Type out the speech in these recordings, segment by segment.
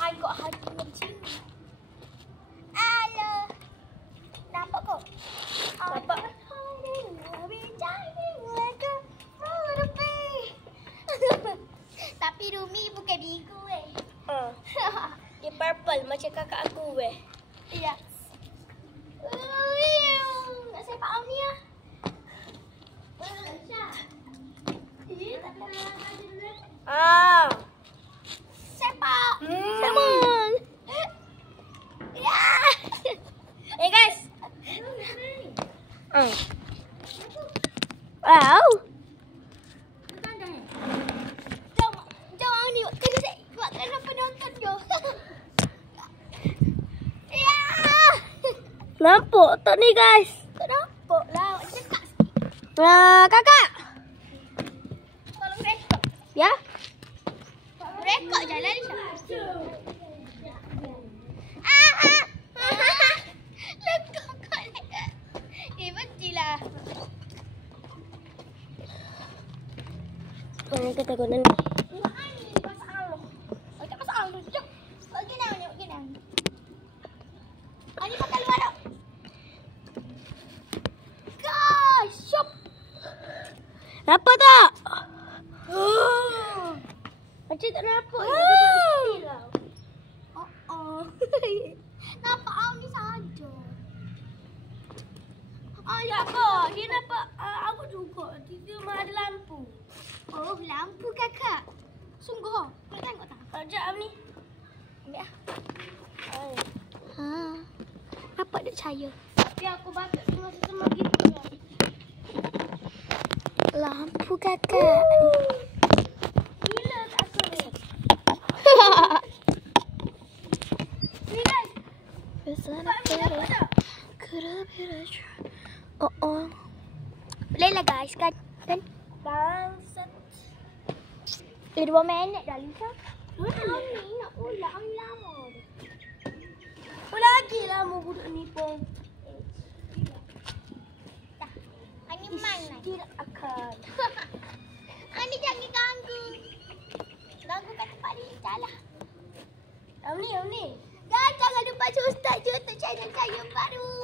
I got hati macam ni. Alah. Nampak kau? Nampak. Tapi Rumi bukan biru Dia purple macam kakak aku Ya. Nak sepak awak ni lah. Sepak. Sama. Ya. Guys. Wow. Jom awak ni. Kena saya buatkan apa nonton jom. Ya. Nampak tak ni guys? Tak nampak lah. Awak cakap sikit. Kakak. Tolong rekod. Ya? Rekod je lah Alisha. Lekuk kau lekuk. Bencilah. Mana kata kau ni? Ini masalah. Tak masalah. Jom. Bagi nang ni, bagi nang. Ani makan luar tak? Guys, shop. Nampak tak? Macam tak nampak. Nampak awak ni saja. Ya kak, dia nampak awak juga. Dia memang ada lampu. Oh, lampu kakak. Sungguh. Kau tengok tak? Sekejap ni. Ambil lah. Nampak tak cahaya? Tapi aku batuk semua gitu. Lampu kakak. Gila kat aku ni. Ni guys. Oh. Boleh lah guys kan? Bangsat. 2 minit dah Lisa. Ni nak ulang lama dah. Lagi lama budak ni pun. Dah. Ani mana? Tidak akan. Ani jangan ganggu. Ganggu kat tempat Lisa lah. Yang ni. Dan jangan lupa subscribe je untuk channel saya baru.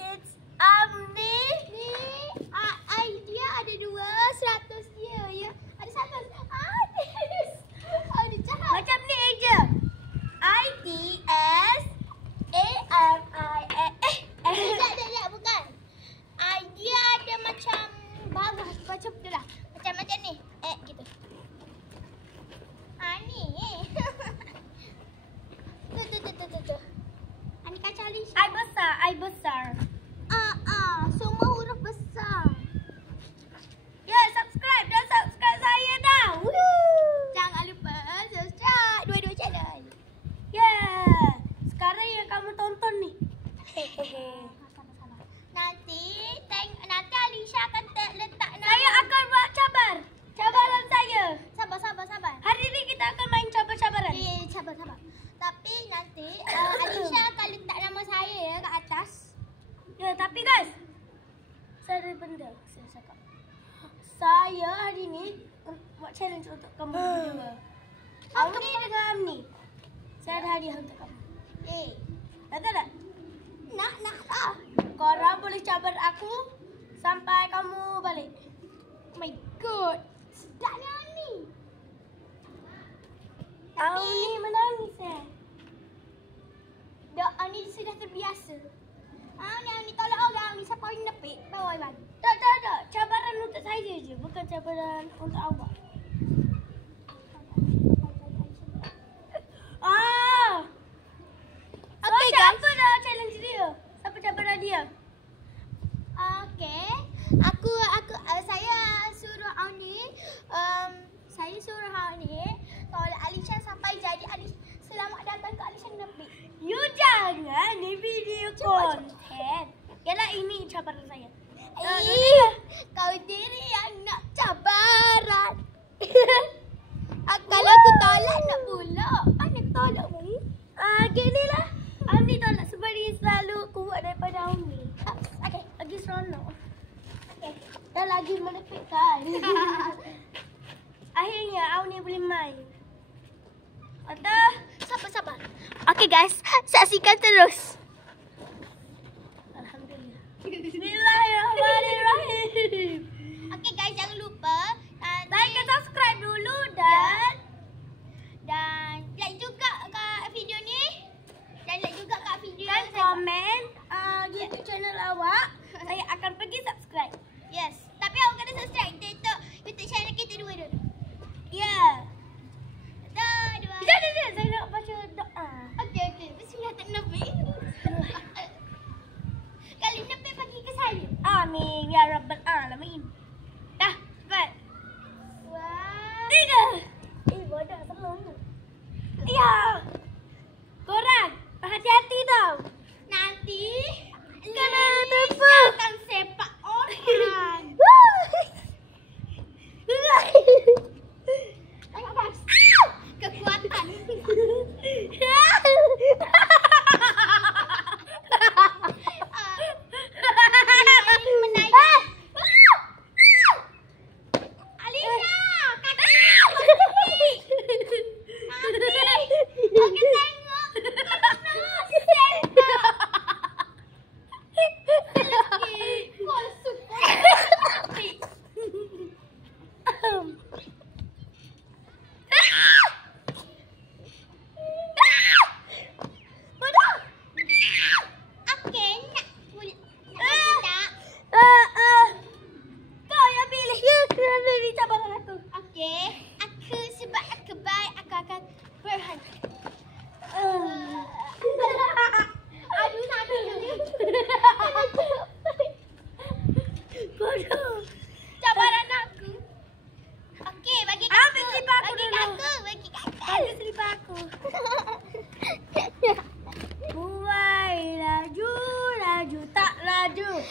It's Amni. Ni idea ada 200 dia ya. Ada 100. Ada jahat. Macam ni je. IDS AMI. Tak, bukan. Idea ada macam bawah macam tu lah. Macam ni. Gitu. Ni. Tu. Ani kacau Alisha. I besar. Semua huruf besar. Ya, subscribe saya dah. Jangan lupa subscribe dua-dua channel. Ya. Sekarang yang kamu tonton ni. Sama-sama. Nanti Alisha akan letak nama. Saya akan buat cabaran saya. Sabar. Hari ni kita akan main cabar-cabaran. Sabar. Tapi nanti Alisha akan letak nama saya ya kat atas. Ya, tapi guys, saya ada benda saya cakap. Saya hari ni buat challenge untuk kamu berdua. Amni dengan Amni. Saya ada hadiah untuk kamu. Betul tak? Nak. Korang boleh cabar aku sampai kamu balik. Oh my god. Sedapnya ni. Amni menangis Ani sudah terbiasa. Ani tolak orang. Ni siapa orang nepik. Bawa Iwan. Tak. Cabaran untuk saya je. Bukan cabaran untuk awak. Okay, guys. Siapa dah challenge dia? Siapa cabaran dia? Okay. Saya suruh Ani tolak Alisha sampai jadi selamat datang ke Alisha Nabi. You jangan ni video content. Yalah ini cabaran saya. Kau diri yang nak cabaran. Kalau aku tolak nak pula. Mana tolak ni? Gini lah. Amni tolak sebab dia selalu kuat daripada Amni. Okay. Lagi seronok. Okay. Dan lagi menepikkan. Akhirnya Amni boleh main. Ada. Sabar. Okey guys, saksikan terus. Alhamdulillah. Bismillahirrahmanirrahim. Okey guys, jangan lupa Like dan subscribe dulu dan like juga kat video ni. Dan like juga kat video dan komen YouTube channel awak. Saya akan pergi subscribe. Yes. Tapi awak kena subscribe untuk YouTube channel kita dua dulu. Ya. Dua. Jom. Saya nak baca doa. Okey. Bismillahirrahmanirrahim. Kali Nabi bagi ke saya. Amin ya rabbal alamin. Dah, cepat. 3. Bodoh sebelum tu. Ya. Korang, hati-hati tau. Nanti Kena tepu. akan sepak orang. Tengok guys. Kekuatan.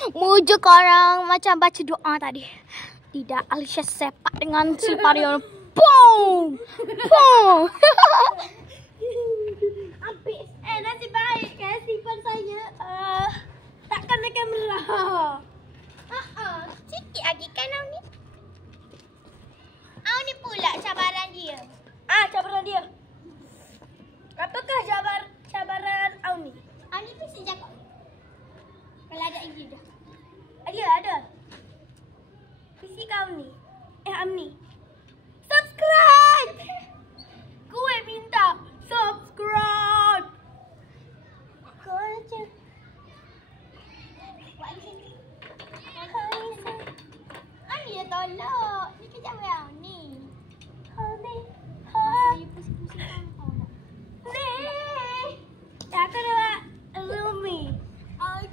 Mujuk orang macam baca doa tadi. Tidak, Alisha sepak dengan Silparion. Boom! Boom! Habis. Nasib baik kan simpan saya tak kena kamera. Sikit lagi kan Auni. Auni pula cabaran dia. Cabaran dia. Apakah cabaran Auni? Auni tu sejak kalau ada lagi dah. Ada. Visi kau ni. Amni. Subscribe! Gue minta subscribe. Kau aja. Buat macam ni. Auni dah tolak. Ni kejap Auni. Saya pusing-pusing kau nak. Aku nak Rumi. Auni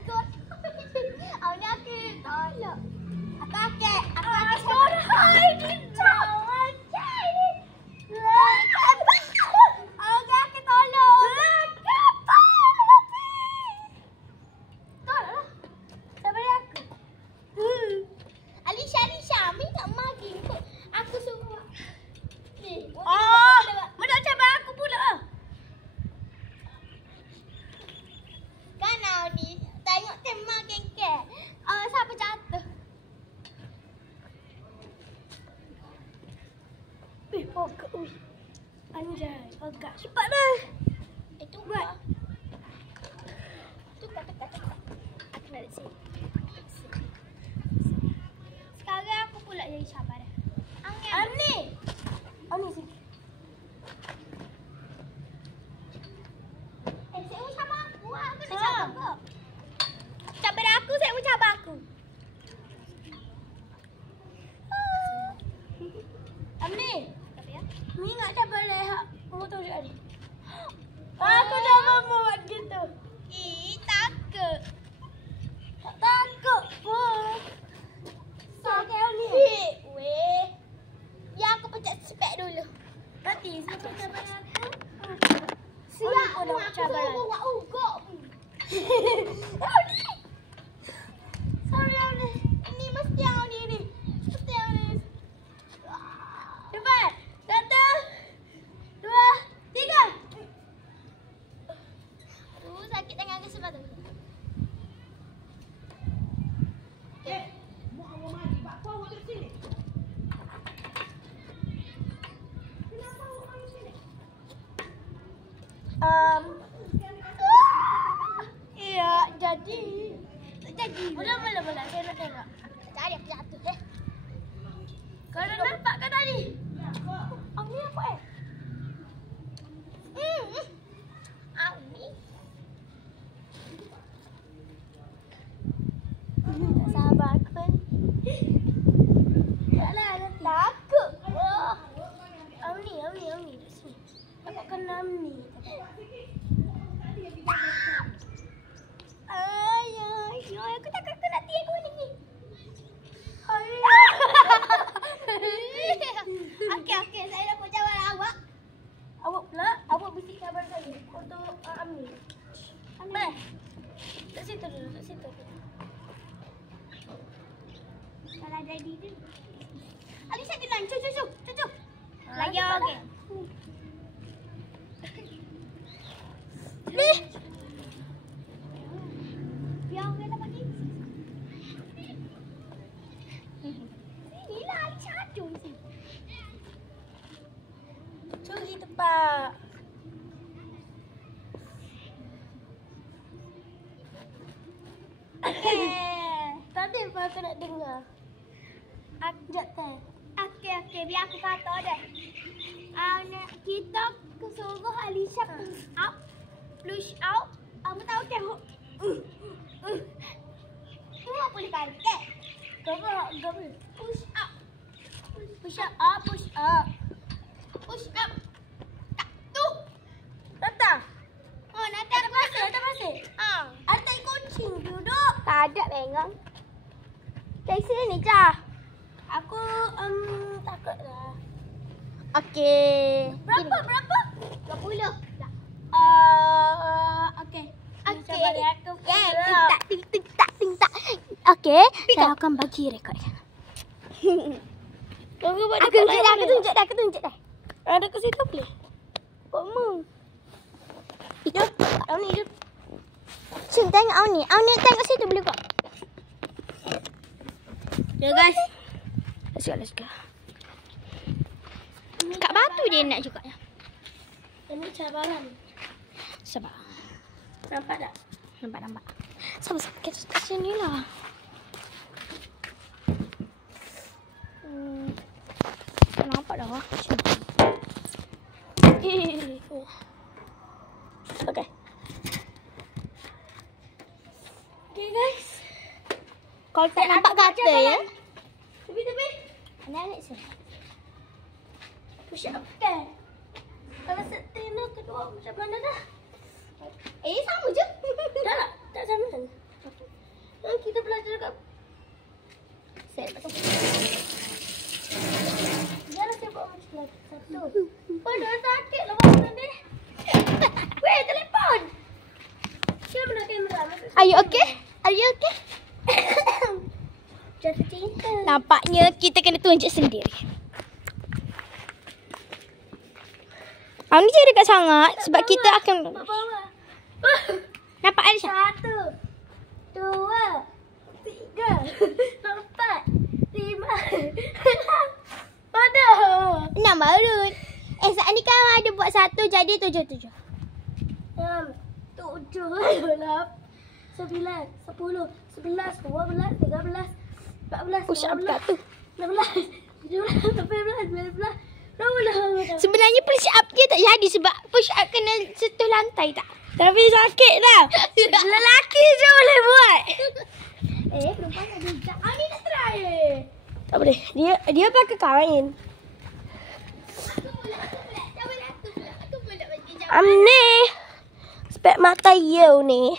aku tolak. Aku Hai, jangan jadi. aku tolak. Tolaklah. Sabar aku. Alisha, minta magi kot. Aku suruh. Ni. Mana cabar aku pula. Kan Auni tengok tema geng-geng. Siapa jatuh? Pokok. Anjay, pokok. Cepat dah. Itu Buat. Tukar. Aku nak sini. Sekarang aku pula jadi sabar dah. Amni sini. Saya mau cabar aku. Aku nak cabar kau. Cabar aku, saya mau cabar aku. Amni, Tapi ya. ni nak cabar lehat motor dia ni. Aku jangan buat gitu. Takut. Tak takut pun. Kau ni. Weh. Ya aku pencet spek dulu. Nanti siapa cabar aku? Siap pun nak cabar. buat ugok. Sorry Amni. Ini mesti Auni ni. Mesti Auni. Cepat. 1, 2, 3. Sakit tangan aku sebab tu. Iya, jadi. Boleh. Saya nak tengok. Tadi aku jatuh. Kau dah nampak ke tadi? Ni apa Ami. Tak sabar aku ni. Taklah, nanti. Takut. Amni. Duduk sini. Dapatkan Amni. Aku takut aku nak tiada ni. Okey, saya dapat jawab awak. Awak pula, awak mesti sabar saya untuk Amni. Amni. Duduk situ dulu. Kalau jadi tu. Alisa bilang, cucu. Lagi tak okey. ada. Ni. Biar orang dapat ni. Inilah Alisa aduh ni. Curi tepak. Tadi apa aku nak dengar? Sekejap teh. Okey, biar aku kata dah. Kita suruh Alisa push out. Kamu tahu tengok. Tu apa boleh kata? Gabal. Push up. Push up. Push up. Tak tu. Datang. Oh, nanti Ada pasir. Atai kucing duduk. Tak ada pegang. Dari sini je. Aku takutlah. Okey. Berapa? 20. Okey. Okey. Sabar ya, aku Ting-tak. Okey, saya akan bagi rekod. Tunggu buat Aku tunjuk dah. Ada ke situ boleh? Kamu. Jom. Amni jom. Sini tengok Auni. Auni tengok situ boleh kok. Ya guys. Let's go. Kat batu dia nak juga ya. Ini cabaran. Sabar. Nampak tak? Nampak. Sabar. Kita kat sini lah. Tak nampak dah. Okay. Okay guys. Kalau tak nampak kata ya. Tepi. Naik sini. Push up. Okay. Kalau setino kedua macam mana dah? Sama je. Dah tak? Tak sama. Kita belajar dekat. Saya dapat satu. Jangan saya buat macam lagi. Satu. Pada sakit lah masa ni. Weh, telefon. Siapa nak kamera? Are you okay? Jatuh cinta. Nampaknya kita kena tunjuk sendiri. Ni je dekat sangat sebab kita akan Kat bawah. nampak Aisyah. 1, 2, 3, 4, 5. Pada. 6 baru. Saat ni kan ada buat 1 jadi 7. 7, 8, 9, 10, 11, 12, 13, 14, Push up kat tu. 16, 17, 18, 19, 20. Sebenarnya push up dia tak jadi sebab push up kena sentuh lantai tak? Tapi sakit dah. Lelaki je boleh buat. Perempuan tak juga. Ani nak try. Tak boleh. Dia pakai kain. Aku pula. Amni. Spek mata you ni.